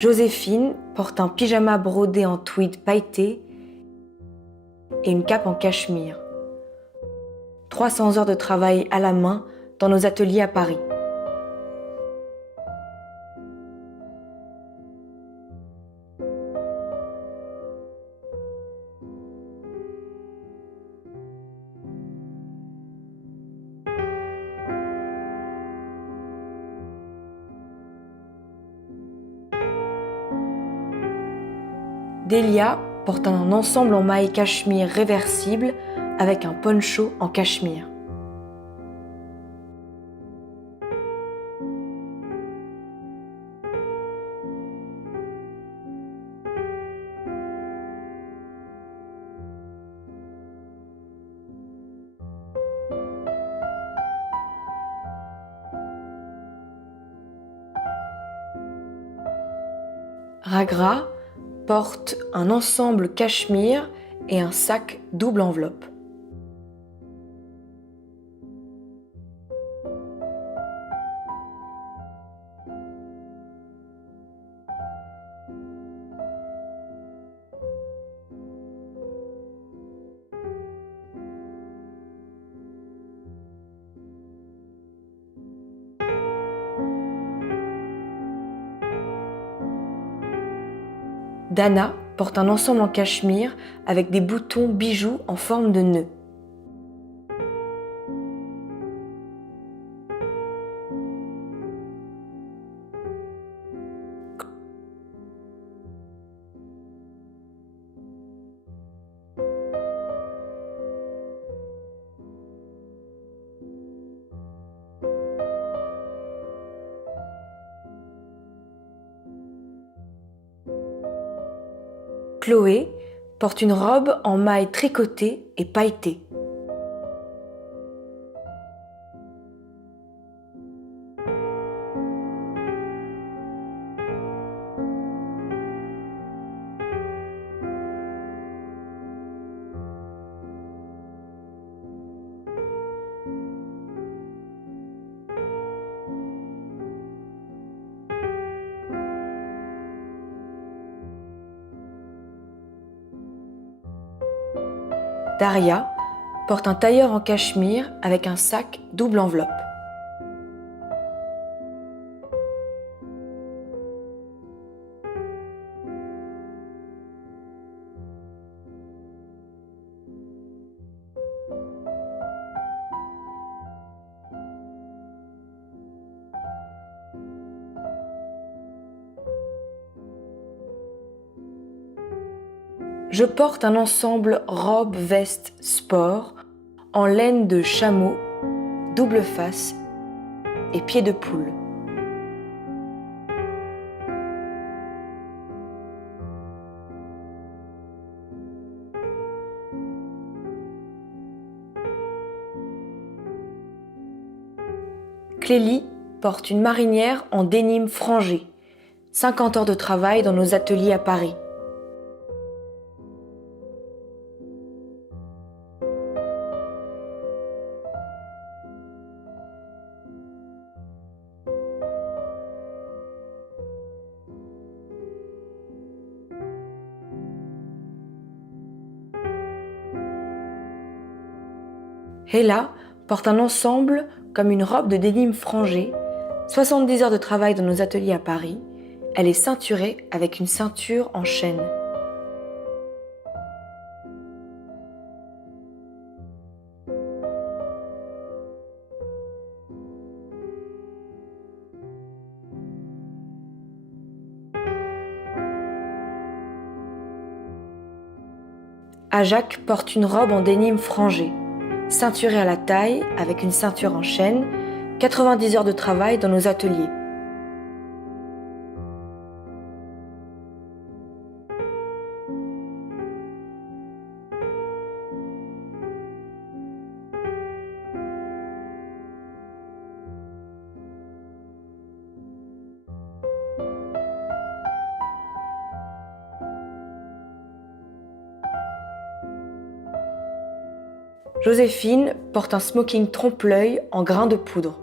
Joséphine porte un pyjama brodé en tweed pailleté et une cape en cachemire. 300 heures de travail à la main dans nos ateliers à Paris. Delia porte un ensemble en maille cachemire réversible avec un poncho en cachemire. Ragra porte un ensemble cachemire et un sac double enveloppe. Dana porte un ensemble en cachemire avec des boutons bijoux en forme de nœud. Chloé porte une robe en maille tricotée et pailletée. Daria porte un tailleur en cachemire avec un sac double enveloppe. Je porte un ensemble robe-veste sport en laine de chameau, double face et pied de poule. Clélie porte une marinière en dénime frangé. 50 heures de travail dans nos ateliers à Paris. Hela porte un ensemble comme une robe de dénime frangé, 70 heures de travail dans nos ateliers à Paris. Elle est ceinturée avec une ceinture en chaîne. Ajak porte une robe en dénime frangé, ceinturée à la taille avec une ceinture en chaîne, 90 heures de travail dans nos ateliers. Joséphine porte un smoking trompe-l'œil en grains de poudre.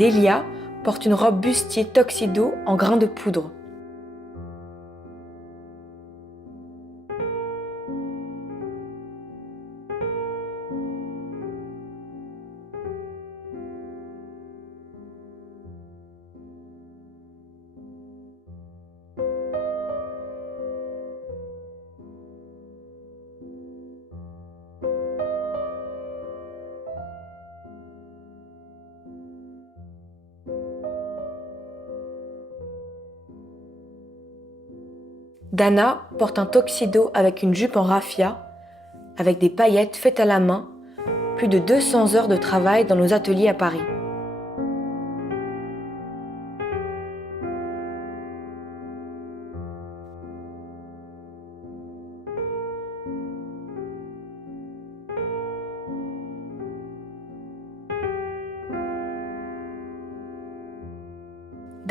Delia porte une robe bustier tuxedo en grains de poudre. Dana porte un tuxedo avec une jupe en raffia, avec des paillettes faites à la main, plus de 200 heures de travail dans nos ateliers à Paris.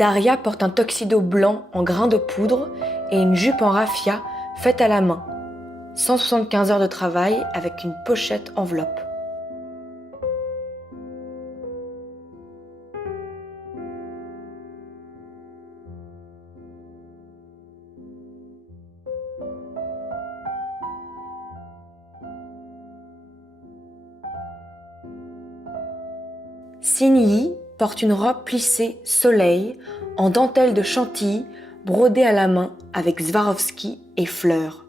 Daria porte un tuxedo blanc en grains de poudre et une jupe en raffia faite à la main. 175 heures de travail avec une pochette enveloppe. Sinyi porte une robe plissée soleil en dentelle de chantilly brodée à la main avec Swarovski et fleurs.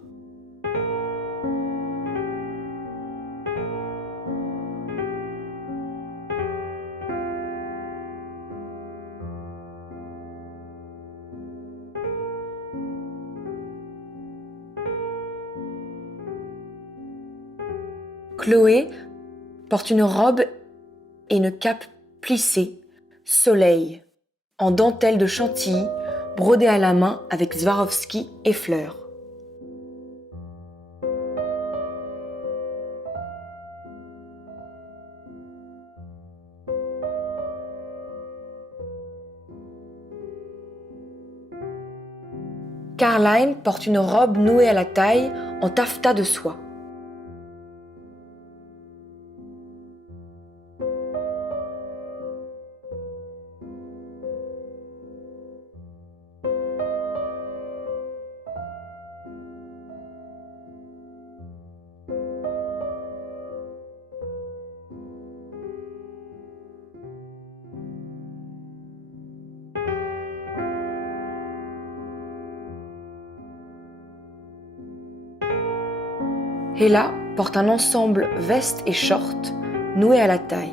Chloé porte une robe et une cape plissée soleil en dentelle de chantilly brodée à la main avec Swarovski et fleurs. Caroline porte une robe nouée à la taille en taffetas de soie. Hela porte un ensemble veste et short noué à la taille.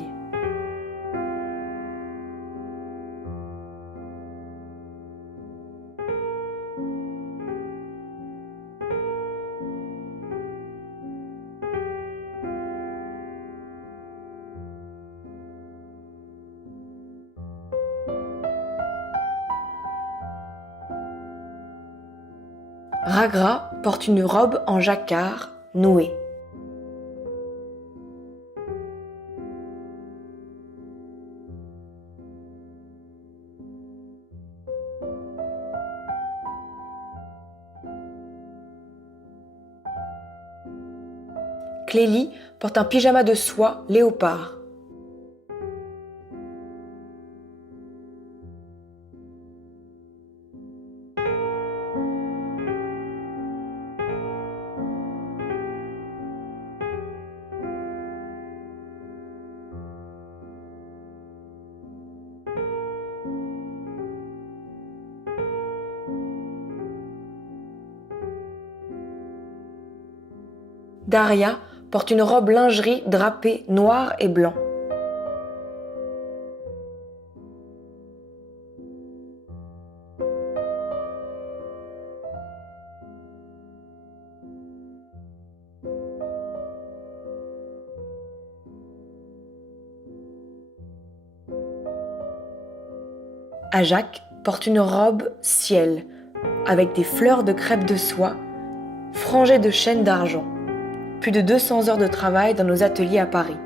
Ragra porte une robe en jacquard nouée. Clélie porte un pyjama de soie léopard. Daria porte une robe lingerie drapée noir et blanc. Ajak porte une robe ciel avec des fleurs de crêpe de soie frangées de chaînes d'argent. Plus de 200 heures de travail dans nos ateliers à Paris.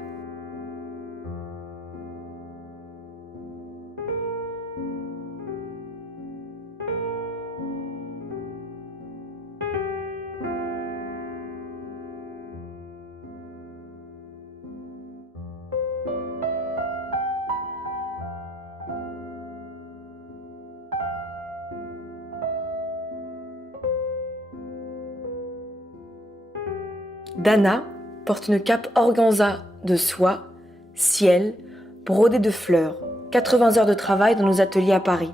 Dana porte une cape organza de soie, ciel, brodée de fleurs. 80 heures de travail dans nos ateliers à Paris.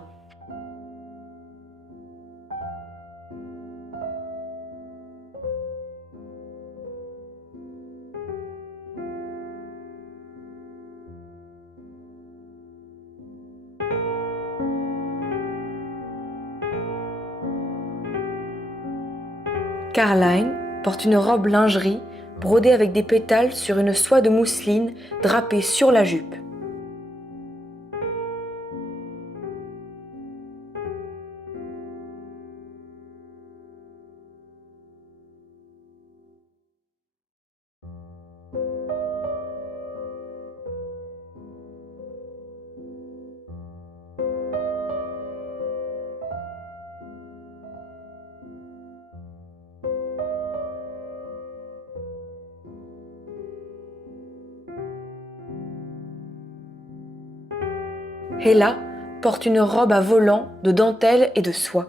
Caroline porte une robe lingerie brodée avec des pétales sur une soie de mousseline drapée sur la jupe. Ella porte une robe à volants de dentelle et de soie.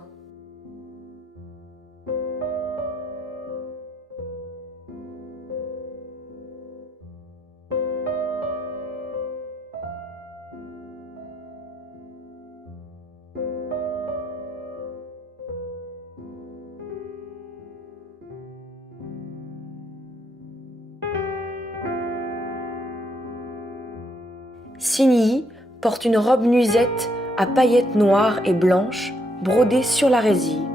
Signy porte une robe nuisette à paillettes noires et blanches brodée sur la résille.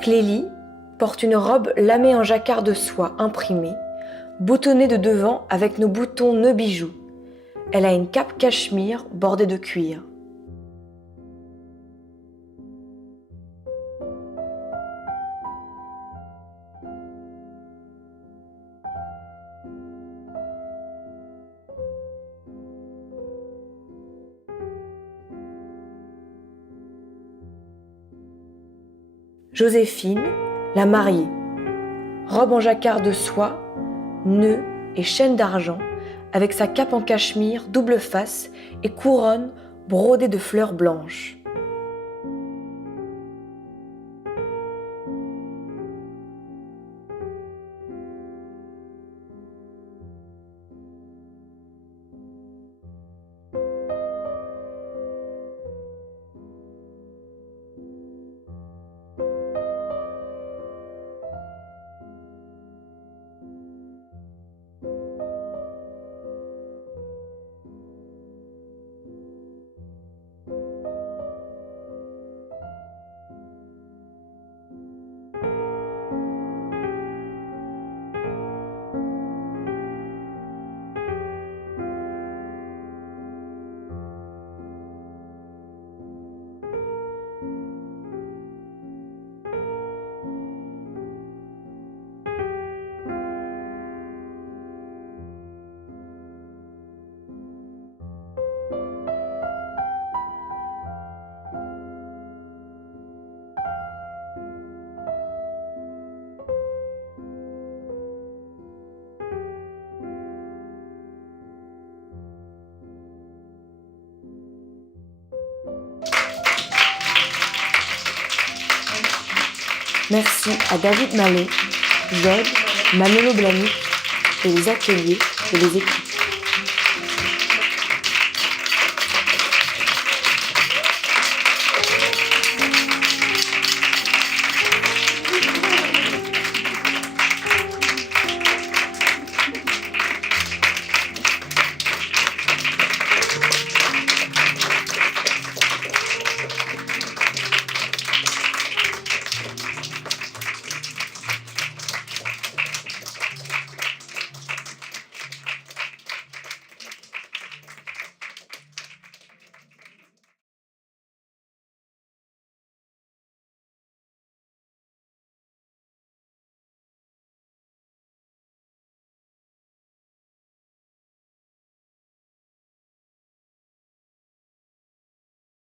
Clélie porte une robe lamée en jacquard de soie imprimée, boutonnée de devant avec nos boutons nœuds bijoux. Elle a une cape cachemire bordée de cuir. Joséphine, la mariée. Robe en jacquard de soie, nœuds et chaînes d'argent, avec sa cape en cachemire double face et couronne brodée de fleurs blanches. Merci à David Mallet, Zod, Manolo Blahnik et les ateliers de les équipes.